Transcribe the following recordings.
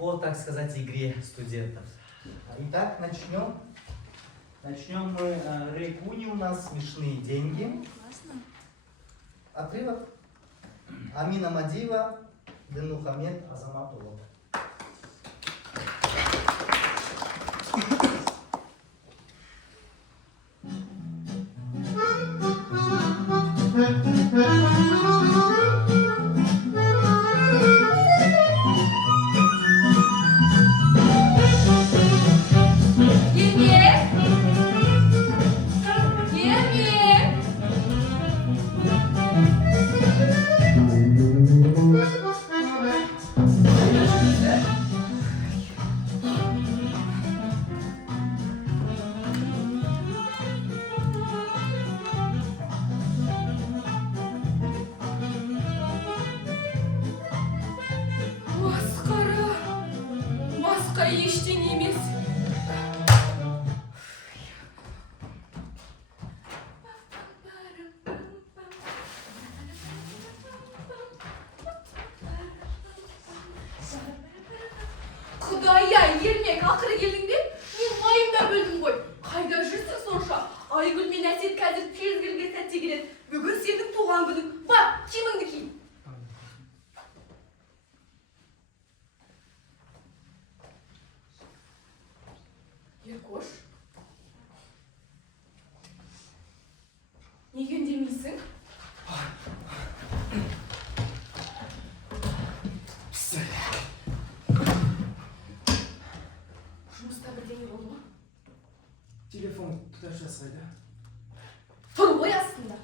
по, так сказать, игре студентов. Итак, начнем. Начнем мы. Рейкуни у нас смешные деньги. Классно. Отрывок. Амина Мадиева, Денухамед Азаматулов. Ештеңе емес. Құдай-ай, ермек, ақыры келдің бе? Мен уайымда бөлдім ғой. Қайда жүрсің сонша? Айгүл мен Әсет қазір кез келген сәтте келеді. Бүгін сенің туған күнің. Бар, киіміңді ки. Еркош, неге үндемейсің? Жұмыста бірдеңе болды ма? Телефон кітап жасайды. Тұр ғой астында.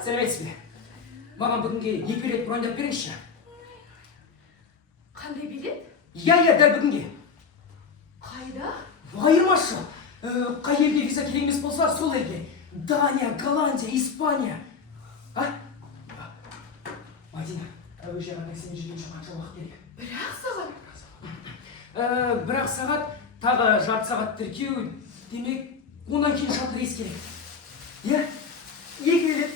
Сәлеметсіз бе? Маған бүгінге 2 билет броньдап беріңізші. Қандай билет? Иә, дәл бүгінге. Қайда? Айырмашы. Қай елге виза керек емес болса, сол елге. Дания, Голландия, Испания. Мадина, әуежайға таксимен жүрген үшін қанша уақыт керек? Бір-ақ сағат? 1 сағат, тағы жарты сағат тіркеу, демек, онан кейін шатыр рейс керек. Иә? 2 билет.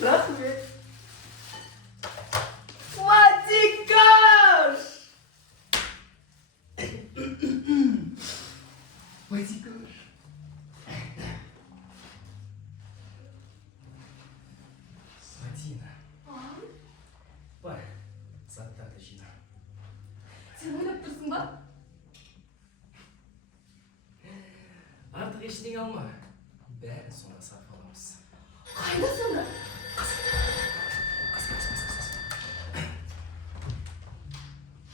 Рахмет. Матикаш! Матикаш. Мадина. Бар, заттарды жина. Сен ойлап тұрсың ба? Артық ештеңе алма. Бәрін соңға сатып аламыз. Қайда сонда?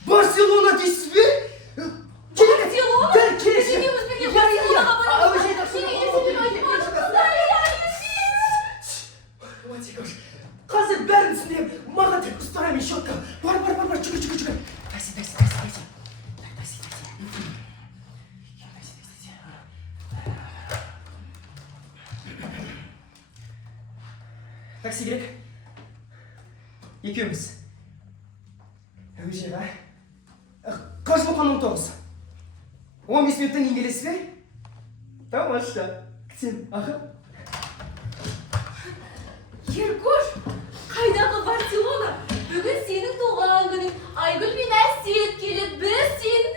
Барселона дейсіз бе? Барселона? Дәл келесі. Екеуміз бірге Барселонаға барамыз. Сенің есімің айтып Матикаш, қазір бәрін түсінем. Маған тек ұстарам щетка. Бар, жүгір. Такси. Такси керек. Екеуміз. Әуежайға. Қаш болған 19. 15 минуттан кейін келесіз бе? Тамаша. Күтем, аға. Еркош, қайдағы Барселона? Бүгін сенің туған күнің. Айгүл мен Әсет келеді. Біз сені...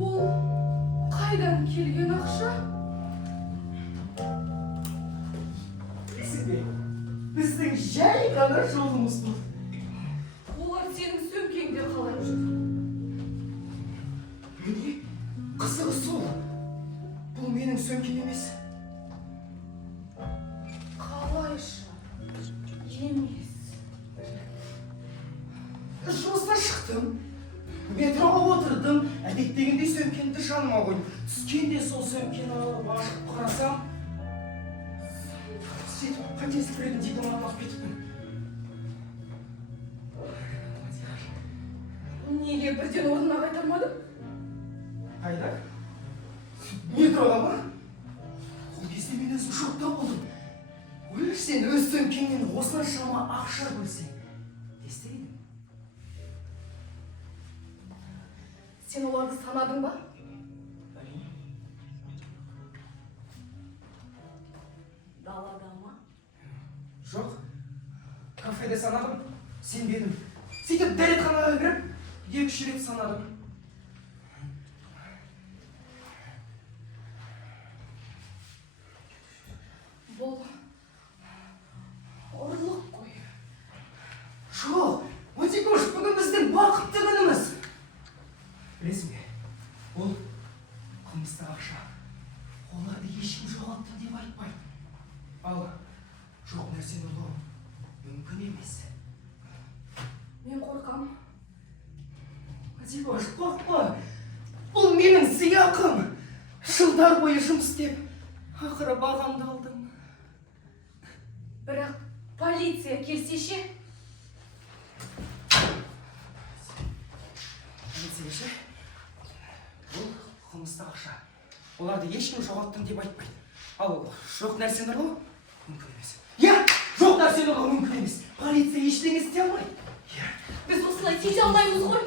Бұл қайдан келген ақша? Біздің жай ғана жолымыз бұл. Олар сенің сөмкеңде қалай жүр? Міне, қызығы сол. Бұл менің сөмкем емес. Қалайша? Емес. Жұмыстан шықтым. Метроға отырдым. Әдеттегендей сөмкемді жаныма қойдым. Түскенде сол сөмкені алып ашып қарасам, сөйтіп қатесіз біреудің дипломатын алып кетіппін. Неге бірден орнына қайтармадың? Қайда? Метроға ма? Ол кезде мен өзім шокта болдым. Ой, сен өз сөмкеңнен осыншама ақша бөлсең, Сен оларды санадың ба? Әрине. Далада ма? Жоқ. Кафеде санадым, сенбедім. Сөйтіп дәретханаға кіріп, 2-3 рет санадым. Бұл ұрлық қой. Жоқ, 18 бүгін біздің бақытты күніміз. Білесің бе, ол қылмыстық ақша. Оларды ешкім жоғалтты деп айтпайды. Ал жоқ нәрсені ұрлау мүмкін емес. Мен қорқам. Зибаш, қорқпа. Бұл менің сыйақым. Жылдар бойы жұмыс істеп, ақыры бағамды алдым. Бірақ полиция келсе ше? Полиция ше? Бұл қылмыстық ақша. Оларды ешкім жоғалттым деп айтпайды. Ал жоқ нәрсені ұрлау мүмкін емес. Иә, жоқ нәрсені ұрлау мүмкін емес. Полиция ештеңе істей алмайды. Біз осылай кете алмаймыз ғой.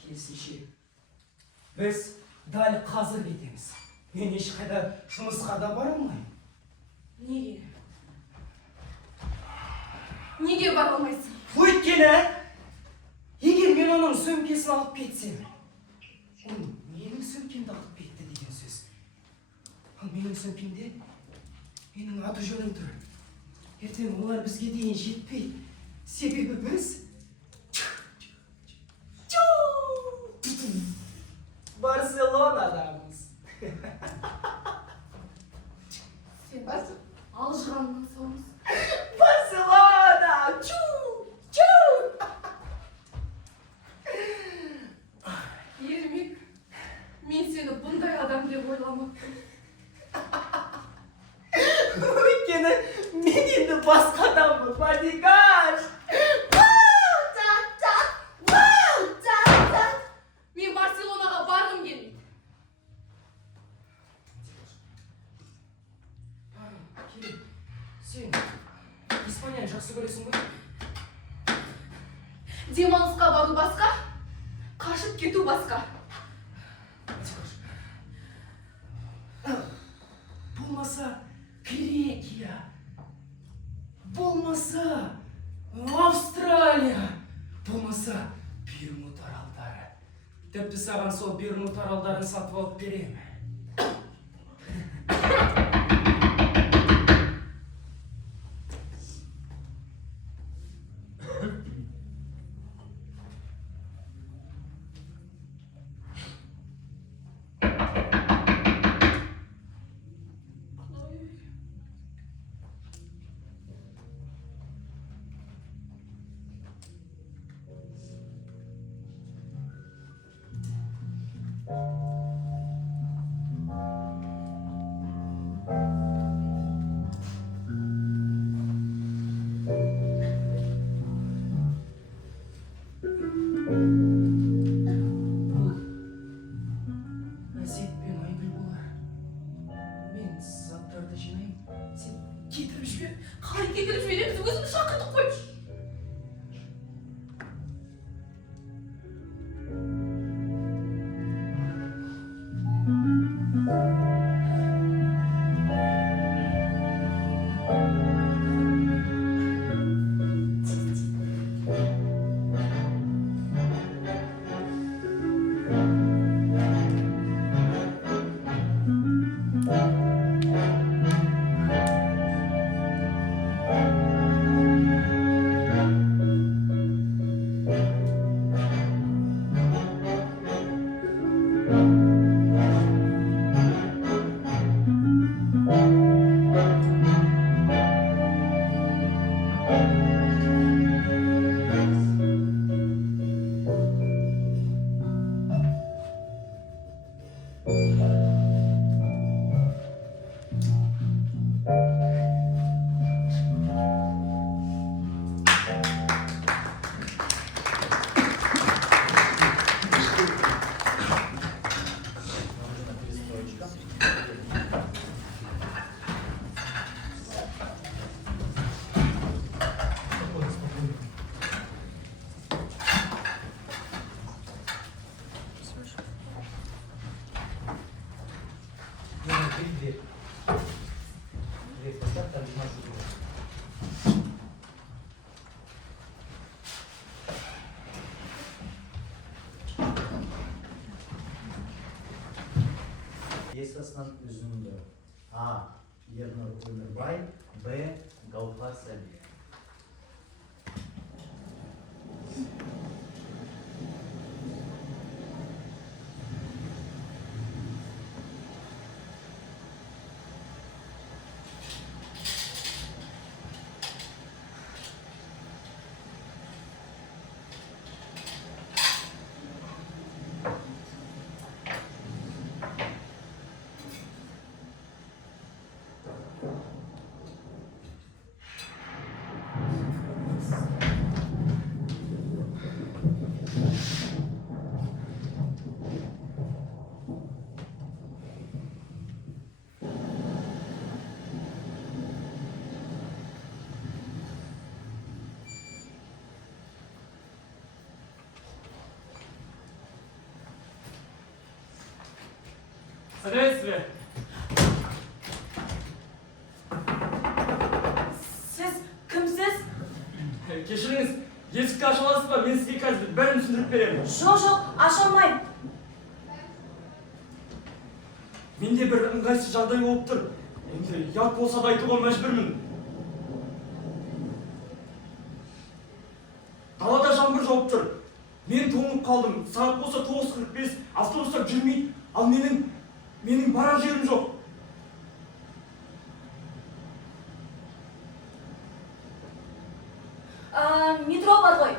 Керісінше, біз дәл қазір кетеміз. Мен ешқайда жұмысқа да бара алмаймын. Неге? Неге бара алмайсың? Өйткені, егер мен оның сөмкесін алып кетсем, ол менің сөмкемді алып кетті деген сөз. Ал менің сөмкемде менің аты жөнім тұр. Ертең олар бізге дейін жетпейді. Себебі біз Барселонадамыз. Сен алжығаннан соңыз. Барселона! Ермек, мен сені бұндай адам деп ойламаппын. Өйткені мен енді басқа адаммын, Мадикаш! Мен Барселонаға барғым келмейді. Сен Испанияны жақсы көресің бе? Демалысқа бару басқа, қашып кету басқа. Болмаса Грекия, болмаса Австралия, болмаса Бермуд аралдары. Тіпті саған сол Бермуд аралдарын сатып алып беремін. Әсет пен Айгүл болар. Мен заттарды жинаймын. Сен кетіріп жібер. Қалай кетіріп жібереміз, өзіміз шақырдық қой. Пьесасынан үзінді. А. Ернұр Өмірбай. Б. Гаухар Сәби. Сәлеметсіз. Сіз кімсіз? Кешіріңіз, есікті аша аласыз ба? Мен сізге қазір бәрін түсіндіріп беремін. Жоқ, аша алмаймын. Менде бір ыңғайсыз жағдай болып тұр. Енді ұят болса да айтуға мәжбүрмін. Далада жаңбыр жауып тұр. Мен тоңып қалдым. Сағат болса 9:45, автобустар жүрмейді. Ал менің барар жерім жоқ. Метро бар ғой.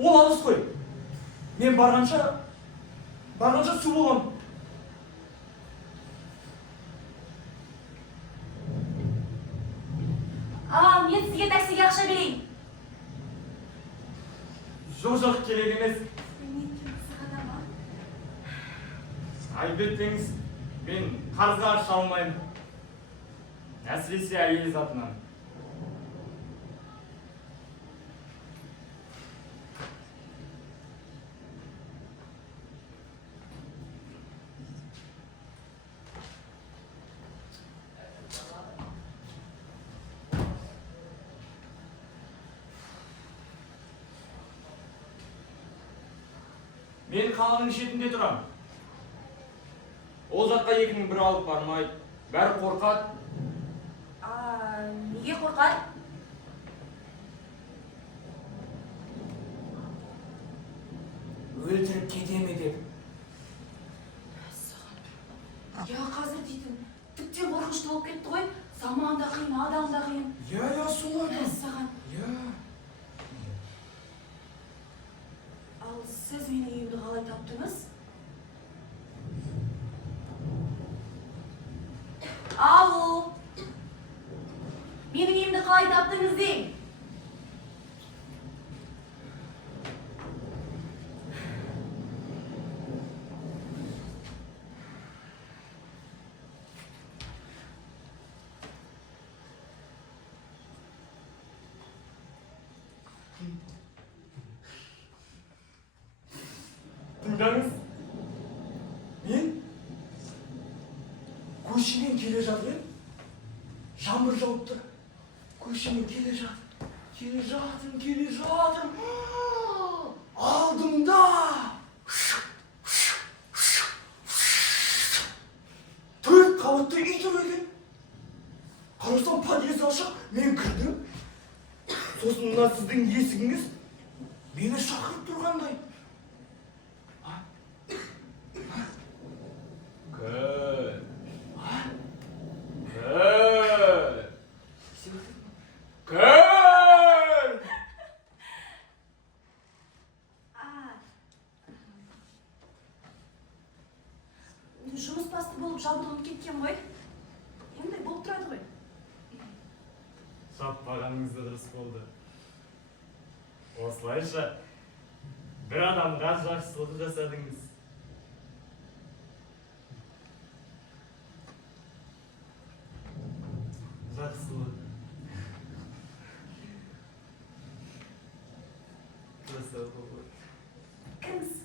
Ол алыс қой. Мен барғанша су боламын. Мен сізге таксиге ақша берейін. Жоқ, керек емес. Айбеттеңіз, мен қарызға ақша алмаймын. Әсіресе әйел затынан. Мен қаланың шетінде тұрам. Ол затқа екінің бір алып бармайды. Бәрі қорқады. Неге қорқады? Өлтіріп кете ме деп. Я қазір дейтін, тіптен қорқынышты болып кетті ғой. Заман да қиын, адам да қиын. Я, солай. Саған. Ал сіз менің үйімді қалай таптыңыз? Ау! Менің үйімді қалай таптыңыз деймін? Тыңдаңыз. Мен көшемен келе жатыр. Жаңбыр жауып тұр. Көшемен келе жатырмын. Алдымда төрт қабатты үй тұр екен. Қарасам подъезд ашық, мен кірдім. Сосын мына сіздің есігіңіз мені шақырып тұрғандай. Жұмыс басты болып жабылып кеткен ғой. Енді болып тұрады ғой. Шаппағаныңыз да дұрыс болды. Осылайша бір адамға жақсылық жасадыңыз. Жақсылық жасауға. Кімсіз?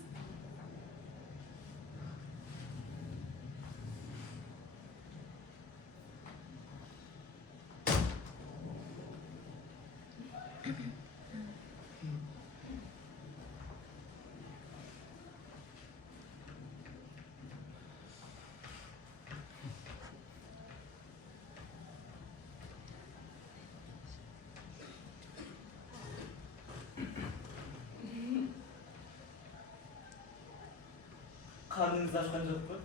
Karnınız açқан жоқ па?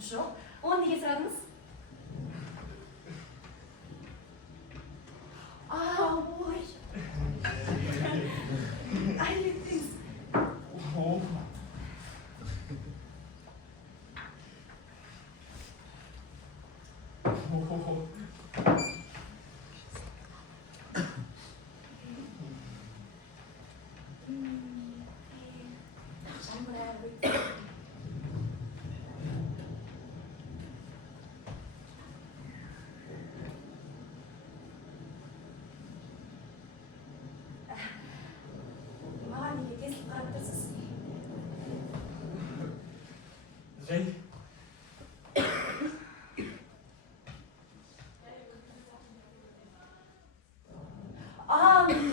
Жоқ, оны неге сұрадыңыз? Ой. Айлеттіңіз. Маған неге тесіліп қарап тұрсыз? Жай.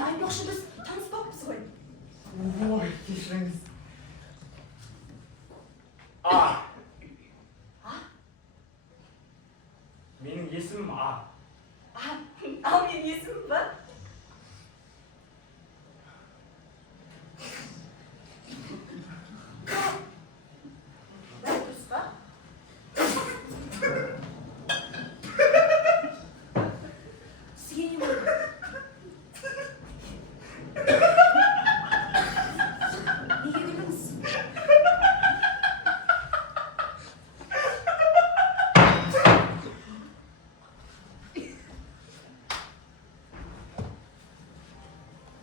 Айтпақшы біз таныспаппыз ғой. Ой, кешіріңіз. Менің есімім А. Ал менің есімім ба? Бәрі дұрыс па? Сізге не болды? Неге күлдіңіз?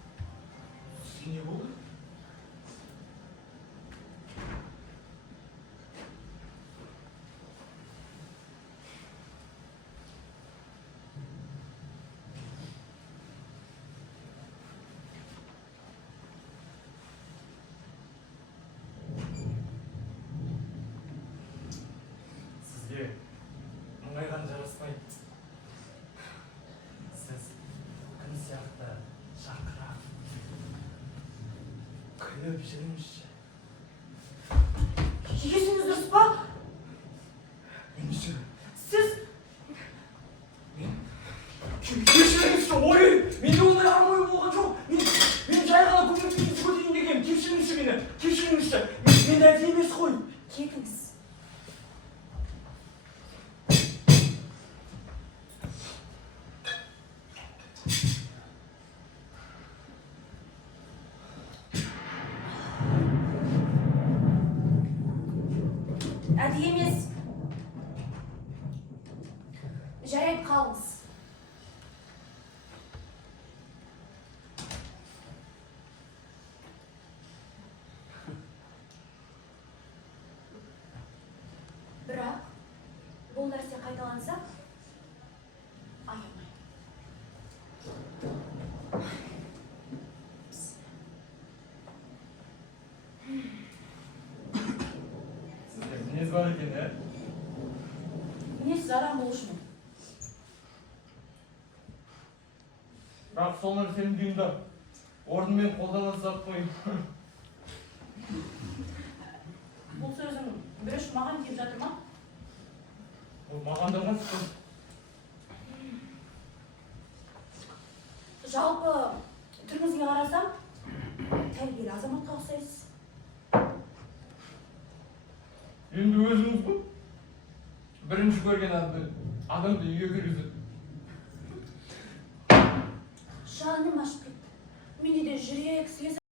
Сізге не болды? Сізге мұңайған жараспайды. Сіз күн сияқты жарқырап, күліп жүріңізші. Есіңіз дұрыс па? Меніңше, Сіз кешіріңізші, ой, менде ондай арман болған жоқ. Мен жай ғана көмектесіп өтейін дегенмін. Кешіріңізші мені, кешіріңізші. Мен әдейі емес қой. кетіңіз. Әдейі емес. Жарайды қалыңыз. Бірақ бұл нәрсе қайталанса, аямай. Сізде мінез бар екен, ә? Міне сіз адам болушымын. Бірақ сол нәрсені деймін да, орнымен қолданасақ қой. Бұл сөзің бір үшін маған деп жатыр ма? Ол маған да емес қой. Жалпы түріңізге қарасам, тәрбиелі азаматқа ұқсайсыз. Енді өзіңіз бұл. Бірінші көрген адамды үйге кіргізіп. Жаным ашып кетті. Менде де жүрек